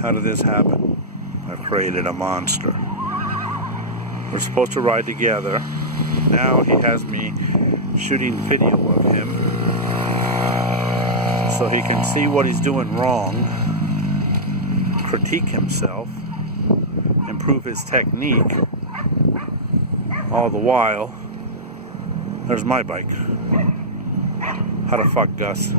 How did this happen? I've created a monster. We're supposed to ride together. Now he has me shooting video of him so he can see what he's doing wrong, critique himself, improve his technique. All the while, there's my bike. How the fuck, Gus?